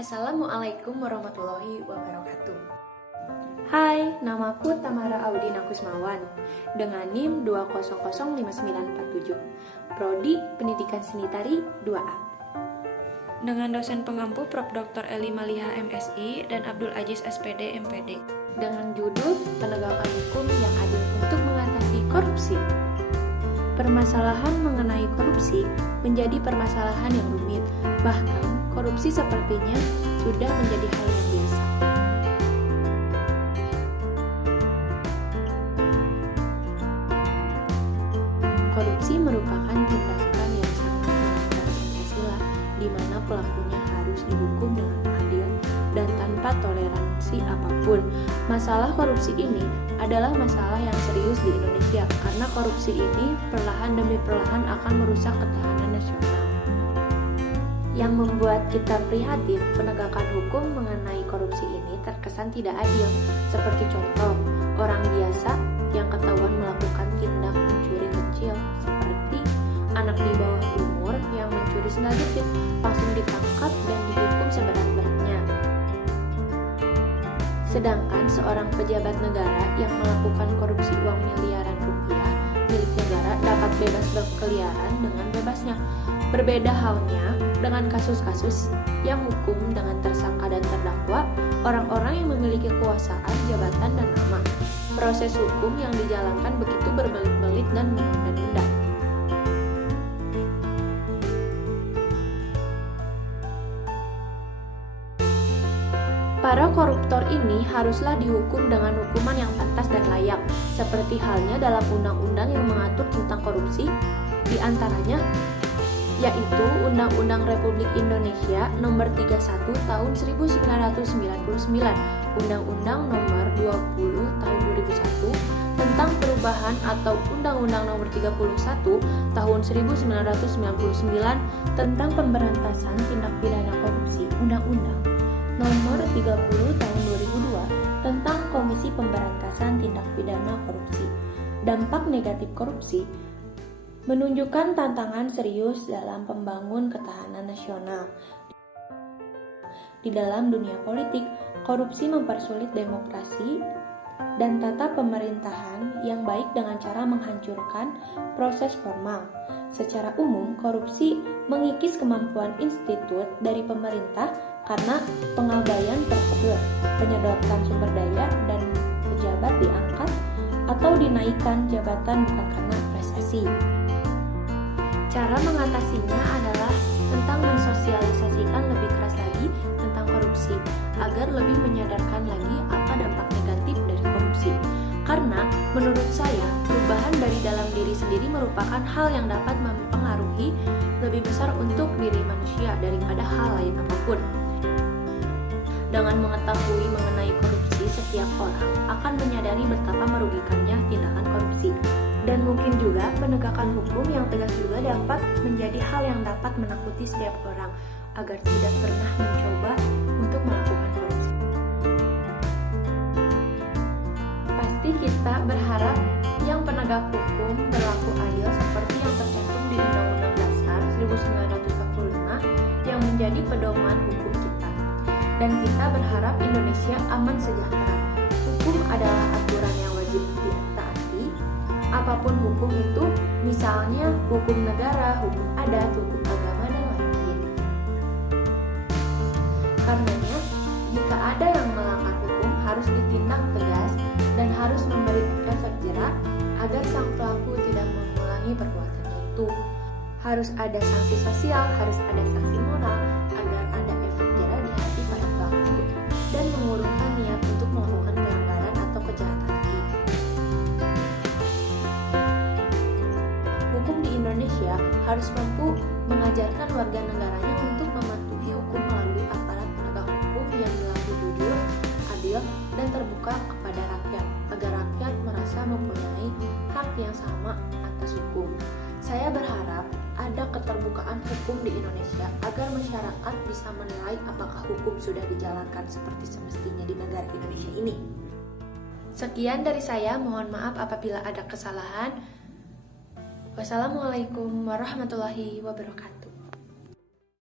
Assalamualaikum warahmatullahi wabarakatuh. Hai, namaku Tamara Audina Kusmawan dengan NIM 2005947, Prodi Pendidikan Seni Tari 2A. Dengan dosen pengampu Prof. Dr. Eli Maliha MSI dan Abdul Aziz SPD MPD. Dengan judul Penegakan Hukum yang Adil untuk Mengatasi Korupsi. Permasalahan mengenai korupsi menjadi permasalahan yang rumit, bahkan korupsi sepertinya sudah menjadi hal yang biasa. Korupsi merupakan tindakan yang sangat melanggar Pancasila, di mana pelakunya harus dihukum dengan adil dan tanpa toleransi apapun. Masalah korupsi ini adalah masalah yang serius di Indonesia, karena korupsi ini perlahan demi perlahan akan merusak ketahanan nasional. Yang membuat kita prihatin, penegakan hukum mengenai korupsi ini terkesan tidak adil. Seperti contoh, orang biasa yang ketahuan melakukan tindak mencuri kecil, seperti anak di bawah umur yang mencuri sendal jepit, langsung ditangkap dan dihukum seberat-beratnya. Sedangkan seorang pejabat negara yang melakukan korupsi uang miliaran rupiah milik negara dapat bebas berkeliaran dengan bebasnya. Berbeda halnya dengan kasus-kasus yang hukum dengan tersangka dan terdakwa, orang-orang yang memiliki kekuasaan, jabatan, dan nama. Proses hukum yang dijalankan begitu berbelit-belit dan menunda-nunda. Para koruptor ini haruslah dihukum dengan hukuman yang pantas dan layak, seperti halnya dalam undang-undang yang mengatur tentang korupsi, di antaranya yaitu Undang-Undang Republik Indonesia Nomor 31 Tahun 1999, Undang-Undang Nomor 20 Tahun 2001 tentang perubahan atau Undang-Undang Nomor 31 Tahun 1999 tentang pemberantasan tindak pidana korupsi, Undang-Undang Nomor 30 Tahun 2002 tentang Komisi Pemberantasan Tindak Pidana Korupsi. Dampak negatif korupsi menunjukkan tantangan serius dalam pembangun ketahanan nasional. Di dalam dunia politik, korupsi mempersulit demokrasi dan tata pemerintahan yang baik dengan cara menghancurkan proses formal. Secara umum, korupsi mengikis kemampuan institut dari pemerintah karena pengabaian prosedur, penyedotan sumber daya, dan pejabat diangkat atau dinaikkan jabatan bukan karena prestasi. Cara mengatasinya adalah tentang mensosialisasikan lebih keras lagi tentang korupsi, agar lebih menyadarkan lagi apa dampak negatif dari korupsi. Karena menurut saya, perubahan dari dalam diri sendiri merupakan hal yang dapat mempengaruhi lebih besar untuk diri manusia daripada hal lain apapun. Dengan mengetahui mengenai korupsi, setiap orang akan menyadari betapa merugikannya tindakan korupsi. Dan mungkin juga penegakan hukum yang tegas juga dapat menjadi hal yang dapat menakuti setiap orang agar tidak pernah mencoba untuk melakukan korupsi. Pasti kita berharap yang penegak hukum berlaku adil seperti yang tercantum di Undang-Undang Dasar 1945 yang menjadi pedoman hukum kita. Dan kita berharap Indonesia aman sejahtera. Hukum adalah aturan yang wajib ditaati. Apapun hukum itu, misalnya hukum negara, hukum adat, hukum agama, dan lain-lain. Karenanya, jika ada yang melanggar hukum harus ditindak tegas dan harus memberi efek jerak agar sang pelaku tidak mengulangi perbuatannya itu. Harus ada sanksi sosial, harus ada sanksi moral agar ada efek jerak di hati para pelaku dan mengurungkan niat untuk melakukan pelanggaran atau kejahatan lagi. Hukum di Indonesia harus mampu mengajarkan warga negaranya untuk mematuhi hukum melalui aparat penegak hukum yang berlaku jujur, adil, dan terbuka kepada rakyat, agar rakyat merasa mempunyai hak yang sama atas hukum. Saya berharap ada keterbukaan hukum di Indonesia agar masyarakat bisa menilai apakah hukum sudah dijalankan seperti semestinya di negara Indonesia ini. Sekian dari saya, mohon maaf apabila ada kesalahan. Wassalamualaikum warahmatullahi wabarakatuh.